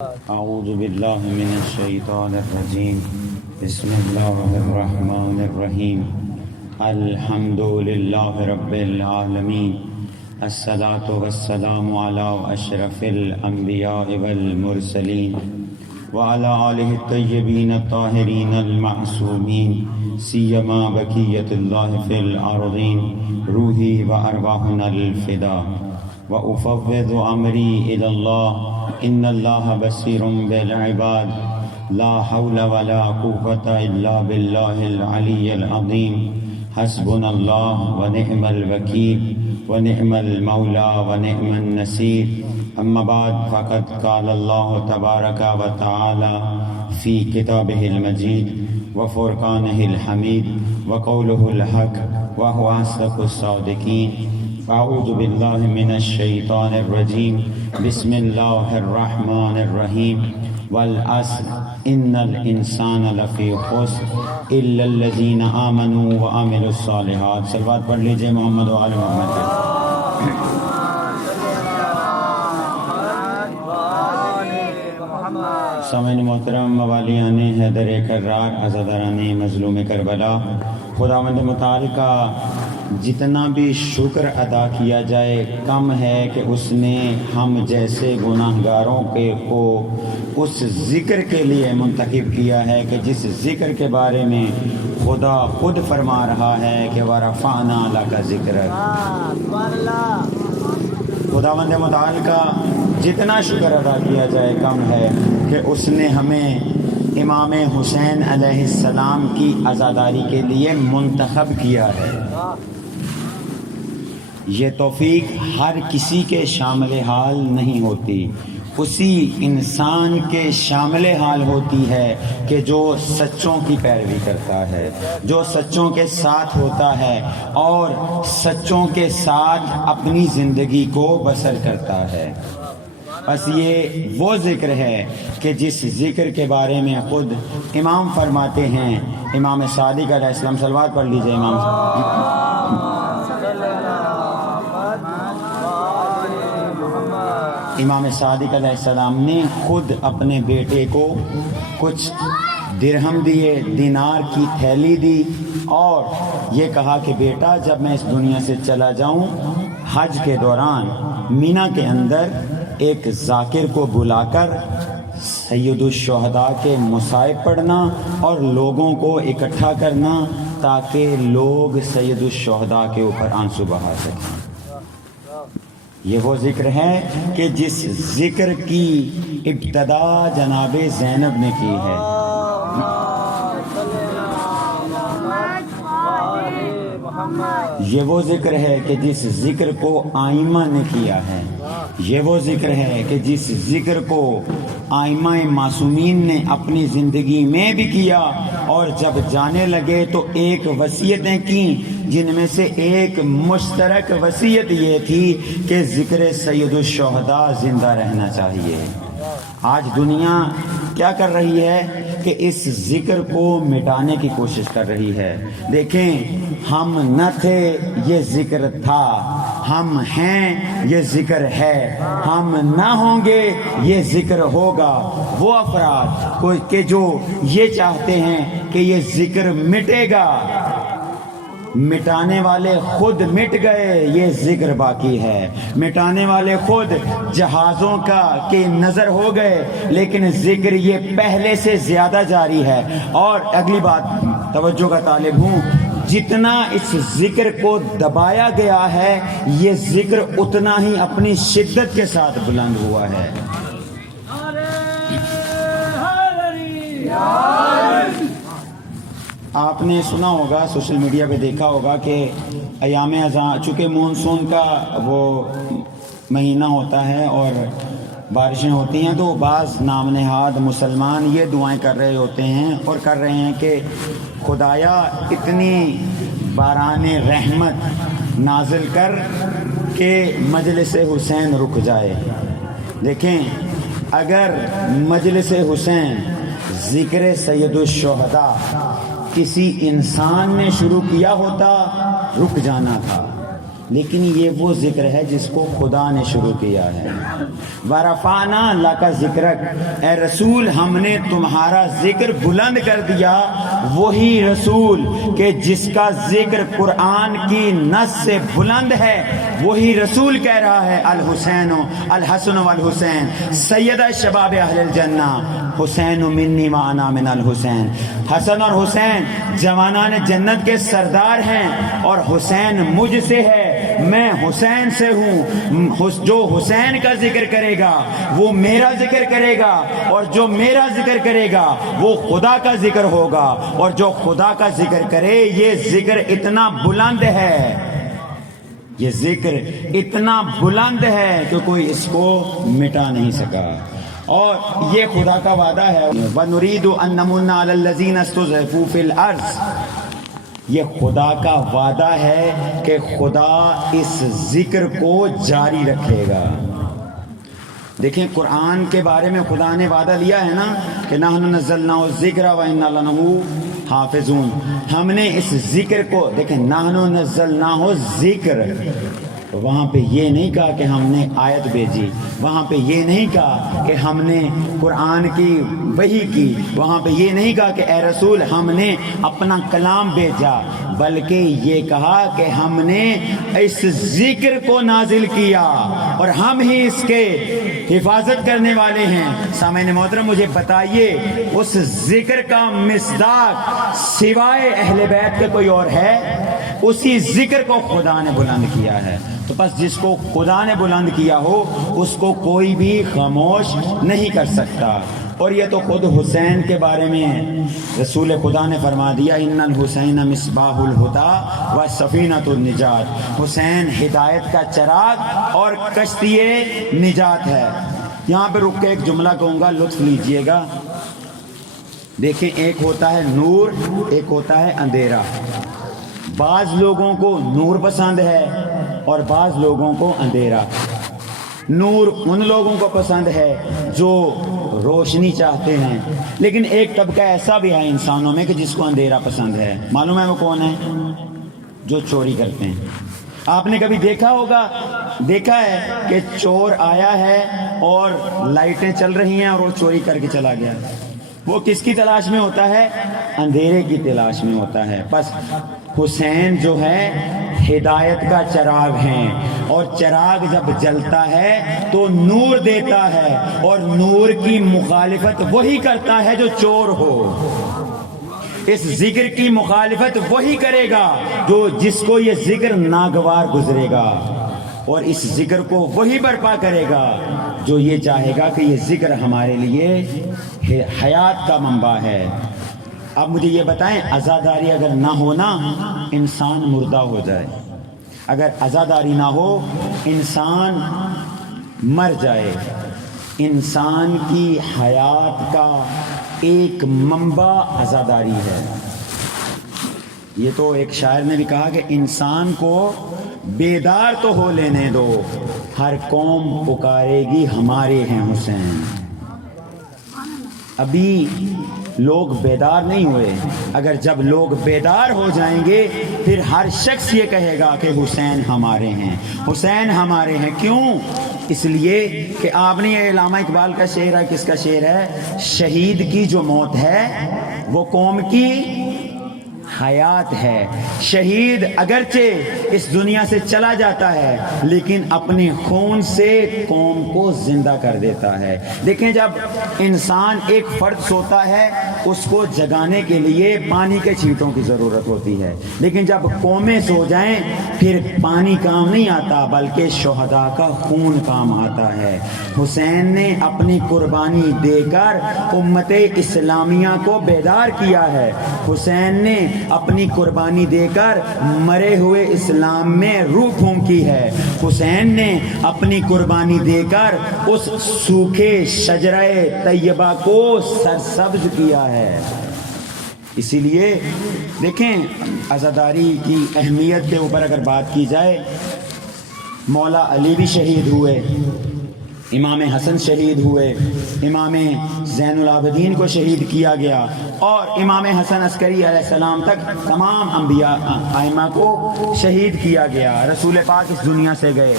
اعوذ باللہ من الشیطان الرجیم بسم اللہ الرحمن الرحیم الحمد للہ رب العالمین الصلاۃ والسلام علی اشرف الانبیاء والمرسلین وعلی آلہ الطیبین الطاہرین المعصومین سیما بقیۃ اللہ فی الارضین روحی وارواحنا الفدا وافوض امری الی اللہ ان اللہ بصیر بالعباد لا حول ولا قوة الا باللہ العلی العظیم حسبنا اللہ ونعم الوکیل ونعم المولا ونعم النصیر اما بعد فقد قال اللہ تبارک وتعالی فی کتابہ المجید وفرقانہ الحمید وقولہ الحق وهو اصدق الصادقین اعوذ باللہ من الشیطان الرجیم بسم اللہ الرحمن الرحیم والعصر ان الانسان لفی خسر الا الذین آمنوا وعملوا الصالحات. صلوات پڑھ لیجئے محمد و آل محمد. سامعین محترم، موالیان حیدر کرار، عزاداران مظلوم کربلا، خداوند متعال کا جتنا بھی شکر ادا کیا جائے کم ہے کہ اس نے ہم جیسے گناہ گاروں کو اس ذکر کے لیے منتخب کیا ہے کہ جس ذکر کے بارے میں خدا خود فرما رہا ہے کہ وَرَفَعْنَا لَكَ ذِكْرَكَ. خداوند متعال کا جتنا شکر ادا کیا جائے کم ہے کہ اس نے ہمیں امام حسین علیہ السلام کی عزاداری کے لیے منتخب کیا ہے. یہ توفیق ہر کسی کے شامل حال نہیں ہوتی، اسی انسان کے شامل حال ہوتی ہے کہ جو سچوں کی پیروی کرتا ہے، جو سچوں کے ساتھ ہوتا ہے اور سچوں کے ساتھ اپنی زندگی کو بسر کرتا ہے. بس یہ وہ ذکر ہے کہ جس ذکر کے بارے میں خود امام فرماتے ہیں، امام صادق علیہ السلام. صلوات پڑھ لیجئے امام صادق علیہ السلام نے خود اپنے بیٹے کو کچھ درہم دیے، دینار کی تھیلی دی اور یہ کہا کہ بیٹا جب میں اس دنیا سے چلا جاؤں، حج کے دوران مینا کے اندر ایک ذاکر کو بلا کر سید الشہداء کے مصائب پڑھنا اور لوگوں کو اکٹھا کرنا تاکہ لوگ سید الشہداء کے اوپر آنسو بہا سکیں. یہ وہ ذکر ہے کہ جس ذکر کی ابتدا جناب زینب نے کی ہے. یہ وہ ذکر ہے کہ جس ذکر کو آئمہ نے کیا ہے. یہ وہ ذکر ہے کہ جس ذکر کو آئمہ معصومین نے اپنی زندگی میں بھی کیا اور جب جانے لگے تو ایک وصیتیں کی، جن میں سے ایک مشترک وصیت یہ تھی کہ ذکر سید الشہداء زندہ رہنا چاہیے. آج دنیا کیا کر رہی ہے کہ اس ذکر کو مٹانے کی کوشش کر رہی ہے. دیکھیں، ہم نہ تھے یہ ذکر تھا، ہم ہیں یہ ذکر ہے، ہم نہ ہوں گے یہ ذکر ہوگا. وہ افراد کہ جو یہ چاہتے ہیں کہ یہ ذکر مٹے گا، مٹانے والے خود مٹ گئے، یہ ذکر باقی ہے. مٹانے والے خود جہازوں کا کہ نظر ہو گئے، لیکن ذکر یہ پہلے سے زیادہ جاری ہے. اور اگلی بات توجہ کا طالب ہوں، جتنا اس ذکر کو دبایا گیا ہے یہ ذکر اتنا ہی اپنی شدت کے ساتھ بلند ہوا ہے. آپ نے سنا ہوگا، سوشل میڈیا پہ دیکھا ہوگا کہ ایام اذاں چونکہ مونسون کا وہ مہینہ ہوتا ہے اور بارشیں ہوتی ہیں، تو بعض نام نہاد مسلمان یہ دعائیں کر رہے ہوتے ہیں اور کر رہے ہیں کہ خدایا اتنی باران رحمت نازل کر کہ مجلس حسین رک جائے. دیکھیں، اگر مجلس حسین ذکر سید الشہداء کسی انسان نے شروع کیا ہوتا رک جانا تھا، لیکن یہ وہ ذکر ہے جس کو خدا نے شروع کیا ہے. وَرَفَعْنَا لَكَ ذِكْرَكَ، اے رسول ہم نے تمہارا ذکر بلند کر دیا. وہی رسول کہ جس کا ذکر قرآن کی نص سے بلند ہے، وہی رسول کہہ رہا ہے الحسین الحسن والحسین سیدہ شباب اہل الجنہ، حسین منی وانا من الحسین. حسن اور حسین جوانان جنت کے سردار ہیں، اور حسین مجھ سے ہے، میں حسین سے ہوں. جو حسین کا ذکر کرے گا وہ میرا ذکر کرے گا، اور جو میرا ذکر کرے گا وہ خدا کا ذکر ہوگا، اور جو خدا کا ذکر کرے یہ ذکر اتنا بلند ہے، یہ ذکر اتنا بلند ہے کہ کوئی اس کو مٹا نہیں سکا. اور یہ خدا کا وعدہ ہے. وَنُرِيدُ أَن نَّمُنَّ عَلَى الَّذِينَ اسْتُضْعِفُوا فِي الْأَرْضِ، یہ خدا کا وعدہ ہے کہ خدا اس ذکر کو جاری رکھے گا. دیکھیں قرآن کے بارے میں خدا نے وعدہ لیا ہے نا کہ نحن نزلنا الذکر وإنا لہ حافظون. ہم نے اس ذکر کو، دیکھیں نحن نزلنا الذکر، وہاں پہ یہ نہیں کہا کہ ہم نے آیت بھیجی، وہاں پہ یہ نہیں کہا کہ ہم نے قرآن کی وحی کی، وہاں پہ یہ نہیں کہا کہ اے رسول ہم نے اپنا کلام بھیجا، بلکہ یہ کہا کہ ہم نے اس ذکر کو نازل کیا اور ہم ہی اس کے حفاظت کرنے والے ہیں. سامعین محترم مجھے بتائیے اس ذکر کا مصداق سوائے اہل بیت کے کوئی اور ہے؟ اسی ذکر کو خدا نے بلند کیا ہے. تو بس جس کو خدا نے بلند کیا ہو اس کو کوئی بھی خاموش نہیں کر سکتا. اور یہ تو خود حسین کے بارے میں رسول خدا نے فرما دیا ان الحسین مصباح الہدی و سفینۃ النجات، حسین ہدایت کا چراغ اور کشتی نجات ہے. یہاں پہ رک کے ایک جملہ کہوں گا، لطف لیجئے گا. دیکھیں ایک ہوتا ہے نور، ایک ہوتا ہے اندھیرا. بعض لوگوں کو نور پسند ہے اور بعض لوگوں کو اندھیرا. نور ان لوگوں کو پسند ہے جو روشنی چاہتے ہیں، لیکن ایک طبقہ ایسا بھی ہے انسانوں میں کہ جس کو اندھیرا پسند ہے. معلوم ہے وہ کون ہے؟ جو چوری کرتے ہیں. آپ نے کبھی دیکھا ہے کہ چور آیا ہے اور لائٹیں چل رہی ہیں اور وہ چوری کر کے چلا گیا. وہ کس کی تلاش میں ہوتا ہے؟ اندھیرے کی تلاش میں ہوتا ہے. بس حسین جو ہے ہدایت کا چراغ ہیں، اور چراغ جب جلتا ہے تو نور دیتا ہے، اور نور کی مخالفت وہی کرتا ہے جو چور ہو. اس ذکر کی مخالفت وہی کرے گا جس کو یہ ذکر ناگوار گزرے گا، اور اس ذکر کو وہی برپا کرے گا جو یہ چاہے گا کہ یہ ذکر ہمارے لیے حیات کا منبع ہے. اب مجھے یہ بتائیں عزاداری اگر نہ ہونا انسان مردہ ہو جائے، اگر عزاداری نہ ہو انسان مر جائے. انسان کی حیات کا ایک منبع عزاداری ہے. یہ تو ایک شاعر نے بھی کہا کہ انسان کو بیدار تو ہو لینے دو، ہر قوم پکارے گی ہمارے ہیں حسین. ابھی لوگ بیدار نہیں ہوئے. اگر جب لوگ بیدار ہو جائیں گے پھر ہر شخص یہ کہے گا کہ حسین ہمارے ہیں، حسین ہمارے ہیں. کیوں؟ اس لیے کہ آپ نے یہ علامہ اقبال کا شعر ہے. کس کا شعر ہے؟ شہید کی جو موت ہے وہ قوم کی حیات ہے. شہید اگرچہ اس دنیا سے چلا جاتا ہے لیکن اپنے خون سے قوم کو زندہ کر دیتا ہے. دیکھیں جب انسان ایک فرد سوتا ہے اس کو جگانے کے لیے پانی کے چھینٹوں کی ضرورت ہوتی ہے، لیکن جب قومیں سو جائیں پھر پانی کام نہیں آتا بلکہ شہداء کا خون کام آتا ہے. حسین نے اپنی قربانی دے کر امت اسلامیہ کو بیدار کیا ہے. حسین نے اپنی قربانی دے کر مرے ہوئے اسلام میں روح پھونکی ہے. حسین نے اپنی قربانی دے کر اس سوکھے شجرہ طیبہ کو سرسبز کیا ہے. اسی لیے دیکھیں عزاداری کی اہمیت کے اوپر اگر بات کی جائے، مولا علی بھی شہید ہوئے، امام حسن شہید ہوئے، امام زین العابدین کو شہید کیا گیا، اور امام حسن عسکری علیہ السلام تک تمام انبیاء ائمہ کو شہید کیا گیا۔ رسول پاک اس دنیا سے گئے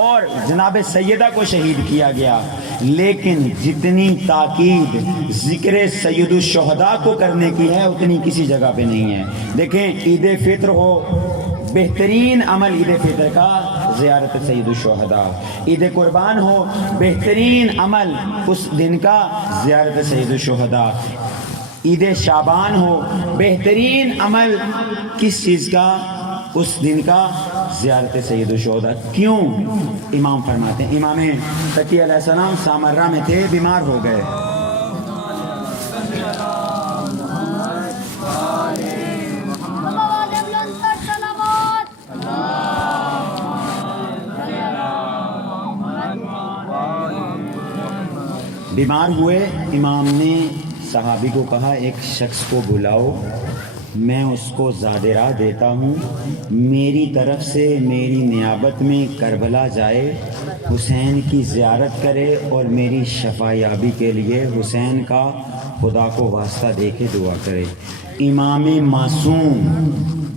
اور جناب سیدہ کو شہید کیا گیا، لیکن جتنی تاکید ذکر سید الشہداء کو کرنے کی ہے اتنی کسی جگہ پہ نہیں ہے۔ دیکھیں، عید فطر ہو، بہترین عمل عید فطر کا زیارت سید الشہداء، عید قربان ہو، بہترین عمل اس دن کا زیارت سید الشہداء، عید شعبان ہو، بہترین عمل کس چیز کا؟ اس دن کا زیارت سید الشہداء۔ کیوں؟ امام فرماتے ہیں، امام تقی علیہ السلام سامرہ میں تھے، بیمار ہو گئے، بیمار ہوئے۔ امام نے صحابی کو کہا ایک شخص کو بلاؤ، میں اس کو زادرہ دیتا ہوں، میری طرف سے میری نیابت میں کربلا جائے، حسین کی زیارت کرے اور میری شفا یابی کے لیے حسین کا خدا کو واسطہ دے کے دعا کرے۔ امام معصوم،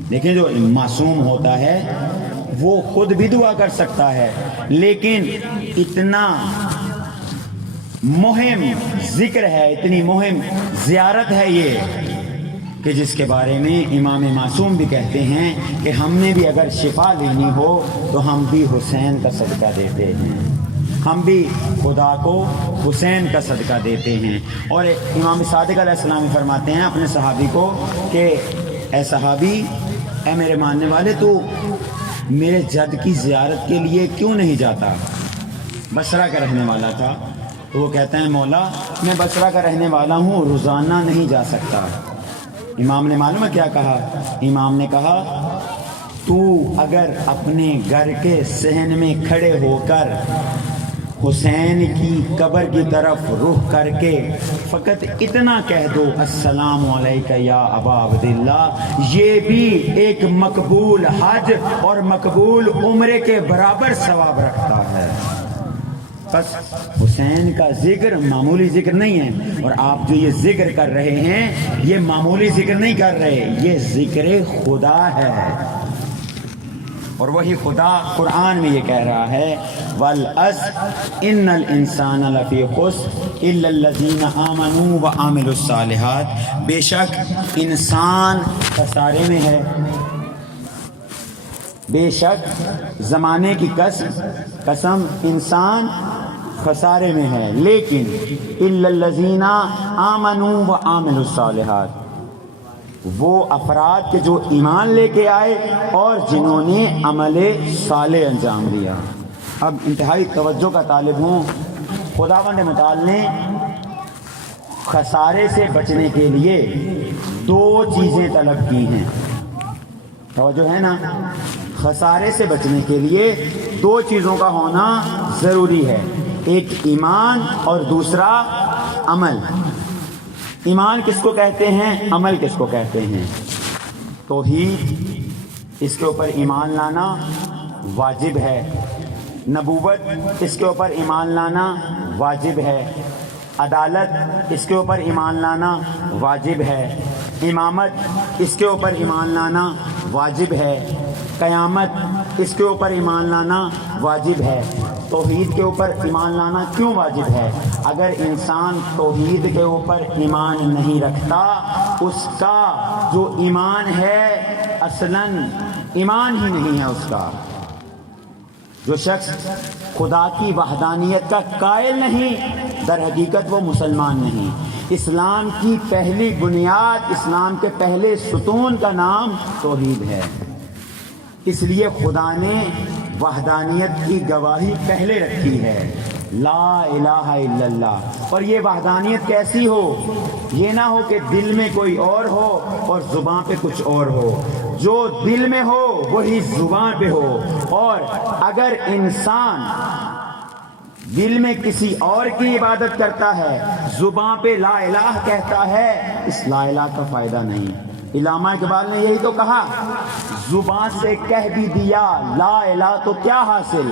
دیکھیں جو معصوم ہوتا ہے وہ خود بھی دعا کر سکتا ہے، لیکن اتنا مہم ذکر ہے، اتنی مہم زیارت ہے یہ، کہ جس کے بارے میں امام معصوم بھی کہتے ہیں کہ ہم نے بھی اگر شفا لینی ہو تو ہم بھی حسین کا صدقہ دیتے ہیں، ہم بھی خدا کو حسین کا صدقہ دیتے ہیں۔ اور امام صادق علیہ السلام فرماتے ہیں اپنے صحابی کو کہ اے صحابی، اے میرے ماننے والے، تو میرے جد کی زیارت کے لیے کیوں نہیں جاتا؟ بصرہ کا رہنے والا تھا، تو وہ کہتا ہے مولا میں بصرہ کا رہنے والا ہوں، روزانہ نہیں جا سکتا۔ امام نے معلوم ہے کیا کہا؟ امام نے کہا تو اگر اپنے گھر کے صحن میں کھڑے ہو کر حسین کی قبر کی طرف رخ کر کے فقط اتنا کہہ دو السلام علیکہ یا ابا عبداللہ، یہ بھی ایک مقبول حج اور مقبول عمرے کے برابر ثواب رکھتا ہے۔ بس حسین کا ذکر معمولی ذکر نہیں ہے، اور آپ جو یہ ذکر کر رہے ہیں یہ معمولی ذکر نہیں کر رہے، یہ ذکر خدا ہے، اور وہی خدا قرآن میں یہ کہہ رہا ہے وَالْعَصْرِ إِنَّ الْإِنسَانَ لَفِي خُسْرٍ إِلَّا الَّذِينَ آمَنُوا وَعَمِلُوا الصَّالِحَاتِ، بے شک انسان خسارے میں ہے، بے شک زمانے کی قسم انسان خسارے میں ہے، لیکن إِلَّا الَّذِينَ آمَنُوا وَعَمِلُوا الصَّالِحَاتِ، وہ افراد کے جو ایمان لے کے آئے اور جنہوں نے عمل صالح انجام دیا۔ اب انتہائی توجہ کا طالب ہوں، خداوند متعال نے خسارے سے بچنے کے لیے دو چیزیں طلب کی ہیں، توجہ ہے نا؟ خسارے سے بچنے کے لیے دو چیزوں کا ہونا ضروری ہے، ایک ایمان اور دوسرا عمل۔ ایمان کس کو کہتے ہیں؟ عمل کس کو کہتے ہیں؟ توحید، اس کے اوپر ایمان لانا واجب ہے، نبوت اس کے اوپر ایمان لانا واجب ہے، عدالت اس کے اوپر ایمان لانا واجب ہے، امامت اس کے اوپر ایمان لانا واجب ہے، قیامت اس کے اوپر ایمان لانا واجب ہے۔ توحید کے اوپر ایمان لانا کیوں واجب ہے؟ اگر انسان توحید کے اوپر ایمان نہیں رکھتا، اس کا جو ایمان ہے اصلاً ایمان ہی نہیں ہے اس کا۔ جو شخص خدا کی وحدانیت کا قائل نہیں، در حقیقت وہ مسلمان نہیں۔ اسلام کی پہلی بنیاد، اسلام کے پہلے ستون کا نام توحید ہے، اس لیے خدا نے وحدانیت کی گواہی پہلے رکھی ہے، لا الہ الا اللہ۔ اور یہ وحدانیت کیسی ہو؟ یہ نہ ہو کہ دل میں کوئی اور ہو اور زبان پہ کچھ اور ہو، جو دل میں ہو وہی زبان پہ ہو، اور اگر انسان دل میں کسی اور کی عبادت کرتا ہے، زبان پہ لا الہ کہتا ہے، اس لا الہ کا فائدہ نہیں۔ علامہ اقبال نے یہی تو کہا، زبان سے کہہ بھی دیا لا الہ تو کیا حاصل،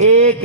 1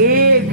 1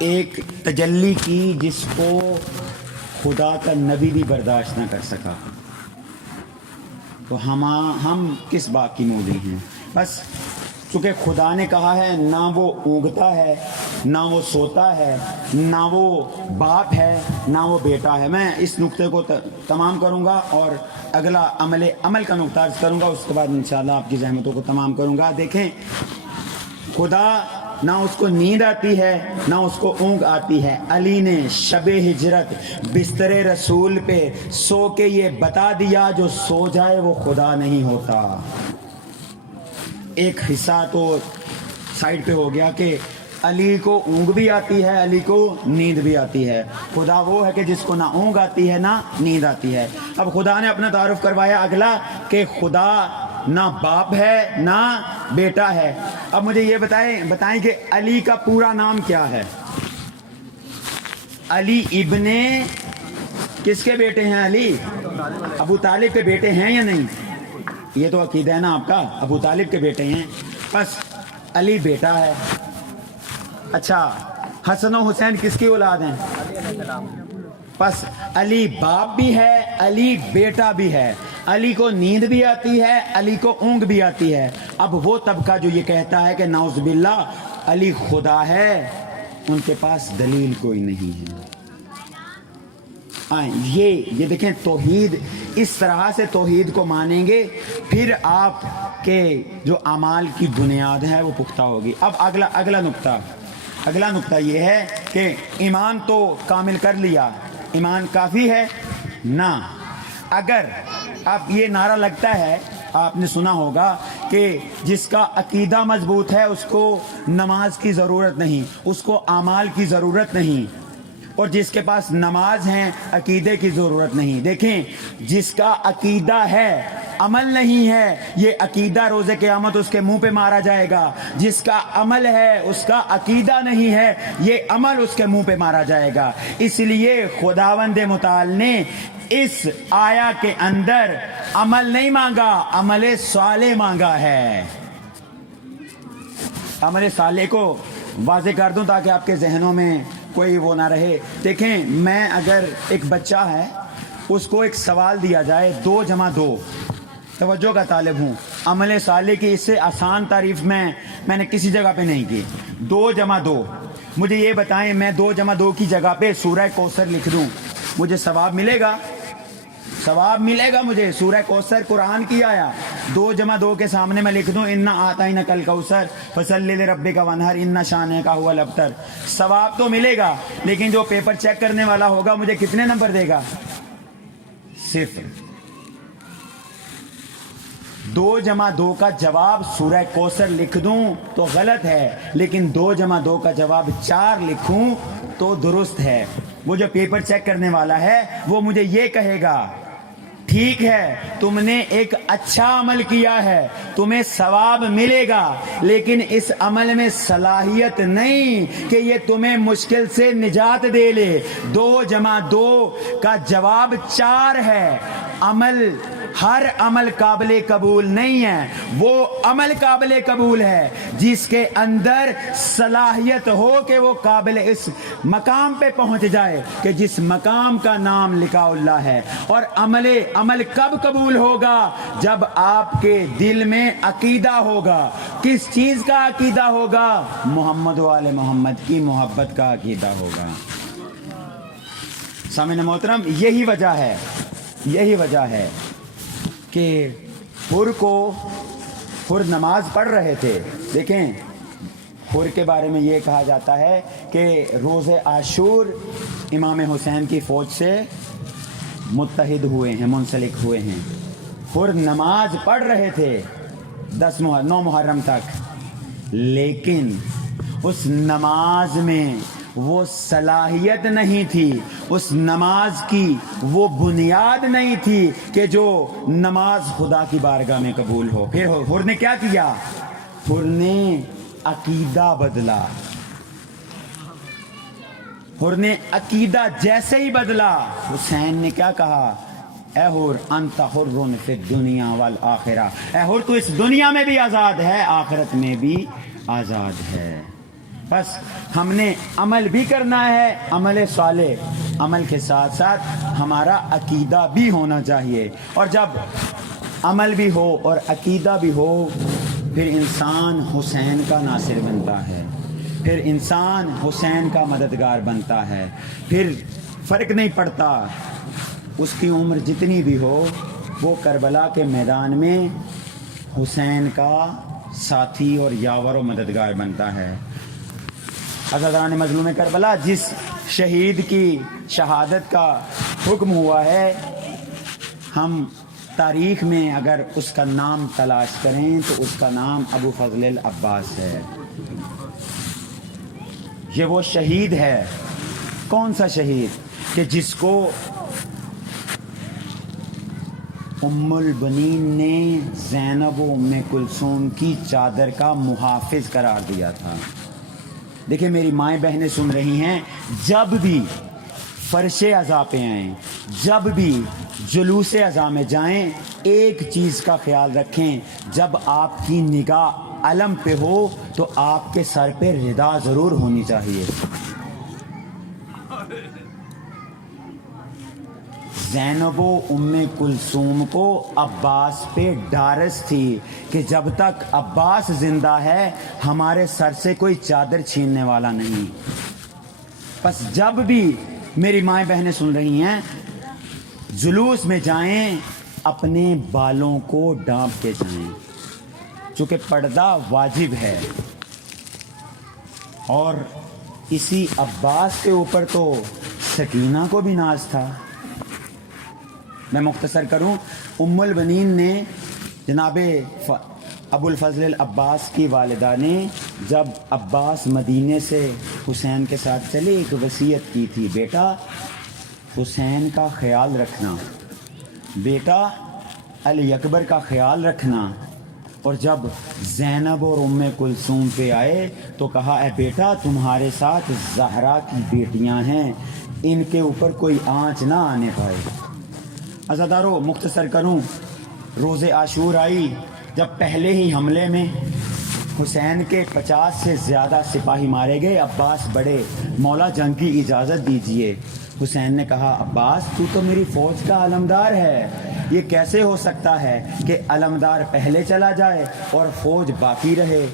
ایک تجلی کی جس کو خدا کا نبی بھی برداشت نہ کر سکا. تو ہم کس بات کی مولی ہیں؟ بس چونکہ خدا نے کہا ہے نہ وہ اونگتا ہے، نہ وہ سوتا ہے، نہ وہ باپ ہے، نہ وہ بیٹا ہے. میں اس نقطے کو تمام کروں گا اور اگلا عمل کا نقطہ عرض کروں گا، اس کے بعد انشاءاللہ آپ کی زحمتوں کو تمام کروں گا. دیکھیں، خدا نہ اس کو نیند آتی ہے نہ اس کو اونگ آتی ہے. علی نے شب ہجرت بستر رسول پہ سو کے یہ بتا دیا جو سو جائے وہ خدا نہیں ہوتا. ایک حصہ تو سائڈ پہ ہو گیا کہ علی کو اونگ بھی آتی ہے، علی کو نیند بھی آتی ہے. خدا وہ ہے کہ جس کو نہ اونگ آتی ہے نہ نیند آتی ہے. اب خدا نے اپنا تعارف کروایا اگلا کہ خدا نہ باپ ہے نہ بیٹا ہے. اب مجھے یہ بتائیں کہ علی کا پورا نام کیا ہے؟ علی ابن کس کے بیٹے ہیں؟ علی ابو طالب کے بیٹے ہیں یا نہیں؟ یہ تو عقیدہ ہے نا آپ کا، ابو طالب کے بیٹے ہیں. بس علی بیٹا ہے. اچھا، حسن و حسین کس کی اولاد ہیں؟ بس علی باپ بھی ہے، علی بیٹا بھی ہے. علی کو نیند بھی آتی ہے، علی کو اونگ بھی آتی ہے. اب وہ طبقہ جو یہ کہتا ہے کہ نعوذ باللہ علی خدا ہے، ان کے پاس دلیل کوئی نہیں ہے. یہ دیکھیں، توحید اس طرح سے توحید کو مانیں گے پھر آپ کے جو اعمال کی بنیاد ہے وہ پختہ ہوگی. اب اگلا نقطہ یہ ہے کہ ایمان تو کامل کر لیا، ایمان کافی ہے نہ. اگر آپ یہ نعرہ لگتا ہے، آپ نے سنا ہوگا کہ جس کا عقیدہ مضبوط ہے اس کو نماز کی ضرورت نہیں، اس کو اعمال کی ضرورت نہیں، اور جس کے پاس نماز ہے عقیدے کی ضرورت نہیں. دیکھیں، جس کا عقیدہ ہے عمل نہیں ہے، یہ عقیدہ روز قیامت اس کے منہ پہ مارا جائے گا. جس کا عمل ہے اس کا عقیدہ نہیں ہے، یہ عمل اس کے منہ پہ مارا جائے گا. اس لیے خداوند متعال نے اس آیا کے اندر عمل نہیں مانگا، عمل صالح مانگا ہے. عمل صالح کو واضح کر دوں تاکہ آپ کے ذہنوں میں کوئی وہ نہ رہے. دیکھیں، میں اگر ایک بچہ ہے اس کو ایک سوال دیا جائے 2 + 2، توجہ کا طالب ہوں، عمل صالح کی اس سے آسان تعریف میں نے کسی جگہ پہ نہیں کی. 2 + 2، مجھے یہ بتائیں میں 2 + 2 کی جگہ پہ سورہ کوثر لکھ دوں، مجھے ثواب ملے گا؟ ثواب ملے گا مجھے. سورہ کوثر قرآن کی آیا، 2 + 2 کے سامنے میں لکھ دوں انا اعطیناک الکوثر فصلی لربک وانحر ان شانک هو الابتر، ثواب تو ملے گا. لیکن جو پیپر چیک کرنے والا ہوگا مجھے کتنے نمبر دے گا؟ 0. 2 + 2 کا جواب سورہ کوثر لکھ دوں تو غلط ہے، لیکن 2 + 2 کا جواب 4 لکھوں تو درست ہے. وہ جو پیپر چیک کرنے والا ہے وہ مجھے یہ کہے گا ٹھیک ہے تم نے ایک اچھا عمل کیا ہے، تمہیں ثواب ملے گا، لیکن اس عمل میں صلاحیت نہیں کہ یہ تمہیں مشکل سے نجات دے لے. 2 + 2 کا جواب 4 ہے. ہر عمل قابل قبول نہیں ہے، وہ عمل قابل قبول ہے جس کے اندر صلاحیت ہو کہ وہ قابل اس مقام پہ پہنچ جائے کہ جس مقام کا نام لقاء اللہ ہے. اور عمل کب قبول ہوگا؟ جب آپ کے دل میں عقیدہ ہوگا. کس چیز کا عقیدہ ہوگا؟ محمد و آل محمد کی محبت کا عقیدہ ہوگا. سامعین محترم، یہی وجہ ہے کہ حر نماز پڑھ رہے تھے. دیکھیں، حر کے بارے میں یہ کہا جاتا ہے کہ روز عاشور امام حسین کی فوج سے متحد ہوئے ہیں، منسلک ہوئے ہیں. حر نماز پڑھ رہے تھے 9 محرم تک، لیکن اس نماز میں وہ صلاحیت نہیں تھی، اس نماز کی وہ بنیاد نہیں تھی کہ جو نماز خدا کی بارگاہ میں قبول ہو. پھر حر نے کیا کیا؟ حر نے عقیدہ بدلا. حر نے عقیدہ جیسے ہی بدلا، حسین نے کیا کہا؟ اے حر انت حر فی الدنیا والآخرہ، اے حر تو اس دنیا میں بھی آزاد ہے، آخرت میں بھی آزاد ہے. بس ہم نے عمل بھی کرنا ہے، عمل صالح، عمل کے ساتھ ساتھ ہمارا عقیدہ بھی ہونا چاہیے، اور جب عمل بھی ہو اور عقیدہ بھی ہو پھر انسان حسین کا ناصر بنتا ہے، پھر انسان حسین کا مددگار بنتا ہے، پھر فرق نہیں پڑتا اس کی عمر جتنی بھی ہو، وہ کربلا کے میدان میں حسین کا ساتھی اور یاور و مددگار بنتا ہے۔ عزیزان مظلوم کربلا، جس شہید کی شہادت کا حکم ہوا ہے، ہم تاریخ میں اگر اس کا نام تلاش کریں تو اس کا نام ابو فضل العباس ہے۔ یہ وہ شہید ہے، کون سا شہید کہ جس کو ام البنین نے زینب و ام کلثوم کی چادر کا محافظ قرار دیا تھا۔ دیکھیں میری مائیں بہنیں سن رہی ہیں، جب بھی فرش عزا پہ آئیں، جب بھی جلوس عزا میں جائیں، ایک چیز کا خیال رکھیں، جب آپ کی نگاہ علم پہ ہو تو آپ کے سر پہ ردا ضرور ہونی چاہیے۔ زینب و ام کلثوم کو عباس پہ ڈارس تھی کہ جب تک عباس زندہ ہے ہمارے سر سے کوئی چادر چھیننے والا نہیں۔ بس جب بھی میری مائیں بہنیں سن رہی ہیں، جلوس میں جائیں اپنے بالوں کو ڈانپ کے جائیں، چونکہ پردہ واجب ہے، اور اسی عباس کے اوپر تو سکینہ کو بھی ناز تھا۔ میں مختصر کروں، ام البنین نے جناب ابو الفضل العباس کی والدہ نے جب عباس مدینے سے حسین کے ساتھ چلے ایک وصیت کی تھی، بیٹا حسین کا خیال رکھنا، بیٹا علی اکبر کا خیال رکھنا۔ اور جب زینب اور ام کلثوم پہ آئے تو کہا، اے بیٹا تمہارے ساتھ زہرا کی بیٹیاں ہیں، ان کے اوپر کوئی آنچ نہ آنے پائے۔ عزادارو مختصر کروں، روز عاشورائی جب پہلے ہی حملے میں حسین کے 50 سے زیادہ سپاہی مارے گئے، عباس بڑے، مولا جنگ کی اجازت دیجئے۔ حسین نے کہا، عباس تو میری فوج کا علمدار ہے، یہ کیسے ہو سکتا ہے کہ علمدار پہلے چلا جائے اور فوج باقی رہے۔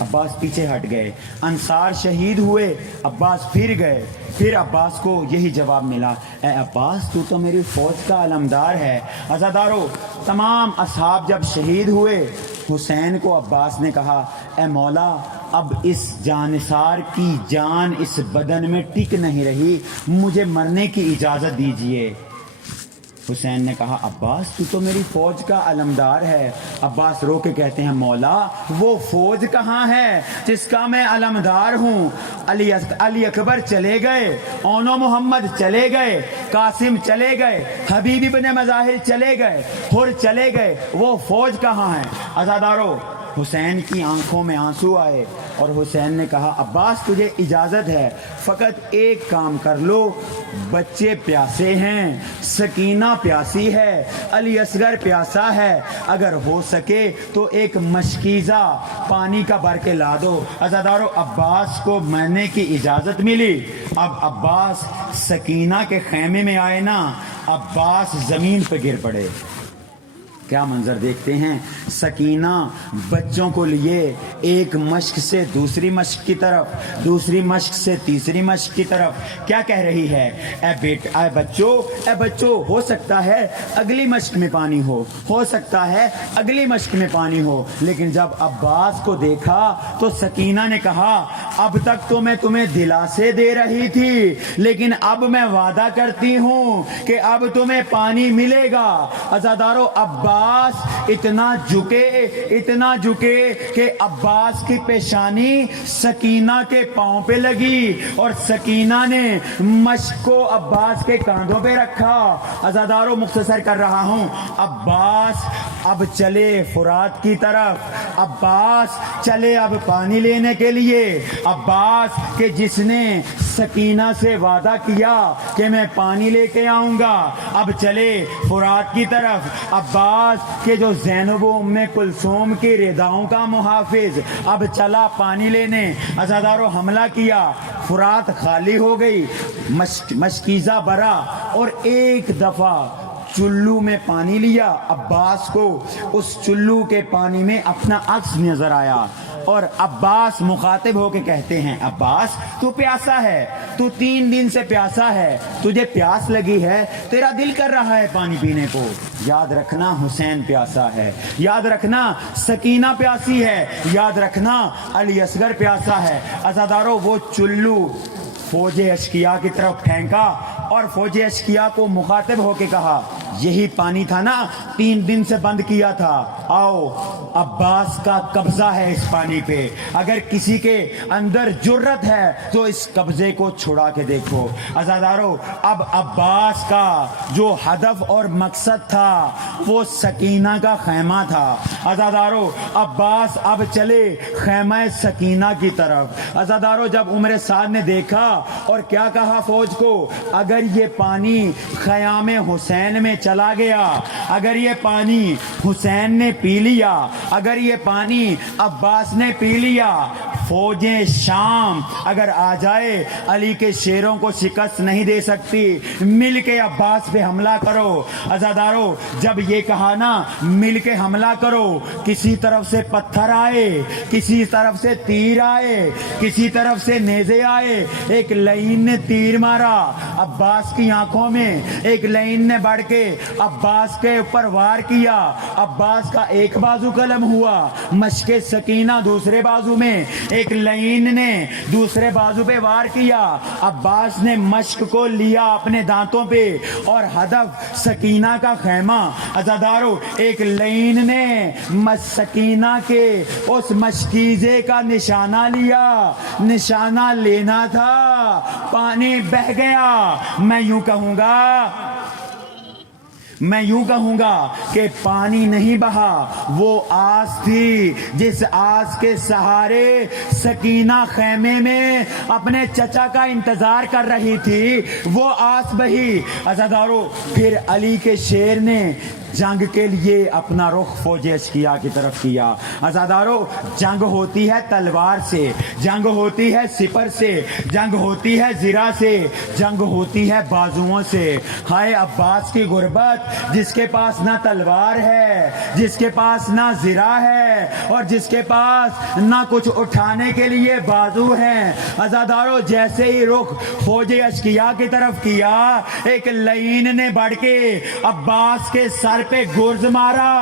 عباس پیچھے ہٹ گئے، انصار شہید ہوئے، عباس پھر گئے، پھر عباس کو یہی جواب ملا، اے عباس تو میری فوج کا علمدار ہے۔ عزادارو تمام اصحاب جب شہید ہوئے، حسین کو عباس نے کہا، اے مولا اب اس جانثار کی جان اس بدن میں ٹک نہیں رہی، مجھے مرنے کی اجازت دیجیے۔ حسین نے کہا، عباس تو میری فوج کا علمدار ہے۔ عباس رو کے کہتے ہیں، مولا وہ فوج کہاں ہے جس کا میں علمدار ہوں؟ علی اکبر چلے گئے، اونو محمد چلے گئے، قاسم چلے گئے، حبیب ابن مظاہر چلے گئے، حر چلے گئے، وہ فوج کہاں ہے؟ عزادارو حسین کی آنکھوں میں آنسو آئے اور حسین نے کہا، عباس تجھے اجازت ہے، فقط ایک کام کر لو، بچے پیاسے ہیں، سکینہ پیاسی ہے، علی اصغر پیاسا ہے، اگر ہو سکے تو ایک مشکیزہ پانی کا بھر کے لا دو۔ عزادارو عباس کو مرنے کی اجازت ملی۔ اب عباس سکینہ کے خیمے میں آئے نا، عباس زمین پہ گر پڑے۔ کیا منظر دیکھتے ہیں، سکینہ بچوں کو لیے ایک مشق سے دوسری مشق کی طرف، دوسری مشق سے تیسری مشق کی طرف کیا کہہ رہی ہے، اے بچوں ہو سکتا ہے اگلی مشق میں پانی ہو سکتا ہے اگلی مشق میں پانی ہو۔ لیکن جب عباس کو دیکھا تو سکینہ نے کہا، اب تک تو میں تمہیں دلاسے دے رہی تھی، لیکن اب میں وعدہ کرتی ہوں کہ اب تمہیں پانی ملے گا۔ عزادارو عباس اتنا جھکے کہ عباس کی پیشانی سکینہ کے پاؤں پہ لگی اور سکینہ نے مشق کو عباس کے کاندھوں پہ رکھا۔ عزادارو مختصر کر رہا ہوں، عباس اب چلے فرات کی طرف، عباس چلے اب پانی لینے کے لیے، عباس کہ جس نے سکینہ سے وعدہ کیا کہ میں پانی لے کے آؤں گا، اب چلے فرات کی طرف، عباس کہ جو زینب و ام کلثوم کی رداؤں کا محافظ اب چلا پانی لینے، عزادارو حملہ کیا، فرات خالی ہو گئی، مشکیزہ بھرا اور ایک دفعہ چلو میں پانی لیا، عباس کو اس چلو کے پانی میں اپنا عکس نظر آیا، اور عباس مخاطب ہو کے کہتے ہیں عباس تو پیاسا ہے، تو 3 دن سے پیاسا ہے، تجھے پیاس لگی ہے، تیرا دل کر رہا ہے پانی پینے کو، یاد رکھنا حسین پیاسا ہے، یاد رکھنا سکینہ پیاسی ہے، یاد رکھنا علی اصغر پیاسا ہے۔ عزادارو وہ چلو فوج اشقیا کی طرف پھینکا اور فوج اشقیا کو مخاطب ہو کے کہا یہی پانی تھا نا 3 دن سے بند کیا تھا، آؤ عباس کا قبضہ ہے اس پانی پہ، اگر کسی کے اندر جرت ہے تو اس قبضے کو چھڑا کے دیکھو۔ عزادارو اب عباس کا جو ہدف اور مقصد تھا وہ سکینہ کا خیمہ تھا۔ عزادارو عباس اب چلے خیمہ سکینہ کی طرف۔ عزادارو جب عمر سعد نے دیکھا اور کیا کہا فوج کو، اگر یہ پانی خیام حسین میں چلا گیا، اگر یہ پانی حسین نے پی لیا، اگر یہ پانی عباس نے پی لیا، فوجیں شام اگر آ جائے علی کے شیروں کو شکست نہیں دے سکتی، مل کے عباس پہ حملہ کرو۔ عزادارو جب یہ کہا نا مل کے حملہ کرو، کسی طرف سے پتھر آئے، کسی طرف سے تیر آئے، کسی طرف سے نیزے آئے، ایک لعین نے تیر مارا عباس کی آنکھوں میں، ایک لعین نے بڑھ کے عباس کے اوپر وار کیا، عباس کا ایک بازو قلم ہوا، مشق سکینہ دوسرے بازو میں، ایک لعین نے دوسرے بازو پہ وار کیا، عباس نے مشق کو لیا اپنے دانتوں پہ اور ہدف سکینہ کا خیمہ۔ عزادارو ایک لعین نے سکینہ کے اس مشکیزے کا نشانہ لیا، نشانہ لینا تھا، پانی بہہ گیا۔ میں یوں کہوں گا کہ پانی نہیں بہا، وہ آس تھی جس آس کے سہارے سکینہ خیمے میں اپنے چچا کا انتظار کر رہی تھی، وہ آس بہی۔ عزادارو پھر علی کے شیر نے جنگ کے لیے اپنا رخ فوج اشقیا کی طرف کیا۔ عزادارو جنگ ہوتی ہے تلوار سے، جنگ ہوتی ہے سپر سے، جنگ ہوتی ہے زرہ سے، جنگ ہوتی ہے بازوؤں سے۔ ہائے عباس کی غربت، جس کے پاس نہ تلوار ہے، جس کے پاس نہ زرہ ہے، اور جس کے پاس نہ کچھ اٹھانے کے لیے بازو ہیں۔ عزادارو جیسے ہی رخ فوج اشقیا کی طرف کیا، ایک لعین نے بڑھ کے عباس کے سر پہ گرز مارا۔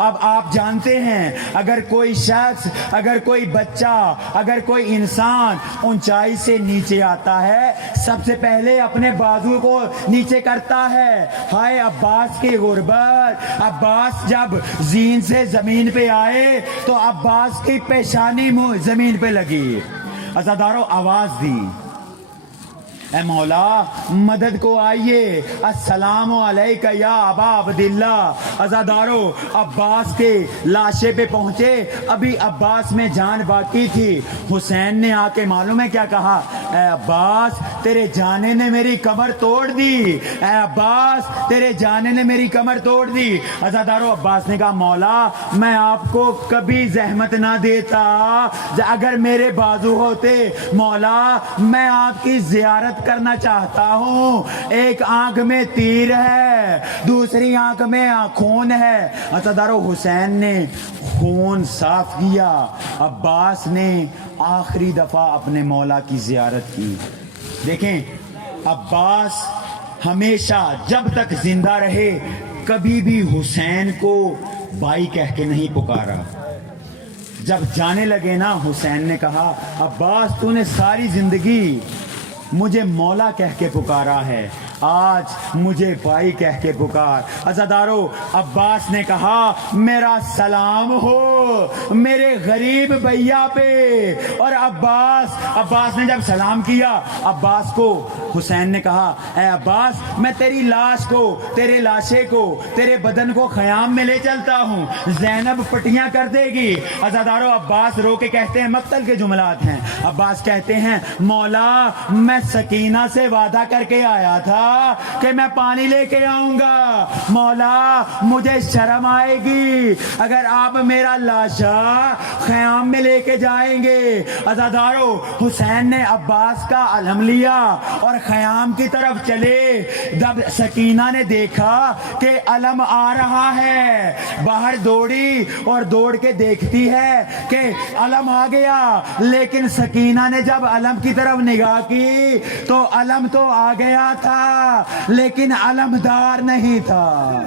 اب آپ جانتے ہیں اگر کوئی شخص، اگر کوئی بچہ، اگر کوئی انسان اونچائی سے نیچے آتا ہے سب سے پہلے اپنے بازو کو نیچے کرتا ہے۔ ہائے عباس کی غربت، عباس جب زین سے زمین پہ آئے تو عباس کی پیشانی زمین پہ لگی۔ عزادارو آواز دی اے مولا مدد کو آئیے، السلام علیکہ یا ابا عبداللہ۔ عزادارو عباس کے لاشے پہ پہنچے، ابھی عباس میں جان باقی تھی۔ حسین نے آ کے معلوم ہے کیا کہا، اے عباس تیرے جانے نے میری کمر توڑ دی، اے عباس تیرے جانے نے میری کمر توڑ دی۔ عزادارو عباس نے کہا مولا میں آپ کو کبھی زحمت نہ دیتا، اگر میرے بازو ہوتے مولا میں آپ کی زیارت کرنا چاہتا ہوں۔ ایک آنکھ میں تیر ہے، دوسری آنکھ میں خون ہے۔ عزادارو حسین نے خون صاف کیا، عباس نے آخری دفعہ اپنے مولا کی زیارت کی۔ دیکھیں عباس ہمیشہ جب تک زندہ رہے کبھی بھی حسین کو بھائی کہہ کے نہیں پکارا۔ جب جانے لگے نا حسین نے کہا عباس تو نے ساری زندگی مجھے مولا کہہ کے پکارا ہے، آج مجھے بھائی کہہ کے پکار۔ عزادارو، عباس نے کہا میرا سلام ہو میرے غریب بھیا پہ۔ اور عباس نے جب سلام کیا، عباس کو حسین نے کہا اے عباس، میں تیری لاش کو، تیرے لاشے کو، تیرے بدن کو خیام میں لے چلتا ہوں، زینب پٹیاں کر دے گی۔ عزادارو، عباس رو کے کہتے ہیں، مقتل کے جملات ہیں، عباس کہتے ہیں مولا میں سکینہ سے وعدہ کر کے آیا تھا کہ میں پانی لے کے آؤں گا، مولا مجھے شرم آئے گی اگر آپ میرا لاشا خیام میں لے کے جائیں گے۔ عزادارو، حسین نے عباس کا علم لیا اور خیام کی طرف چلے۔ جب سکینہ نے دیکھا کہ علم آ رہا ہے، باہر دوڑی اور دوڑ کے دیکھتی ہے کہ علم آ گیا، لیکن سکینہ نے جب علم کی طرف نگاہ کی تو علم تو آ گیا تھا لیکن علمدار نہیں تھا۔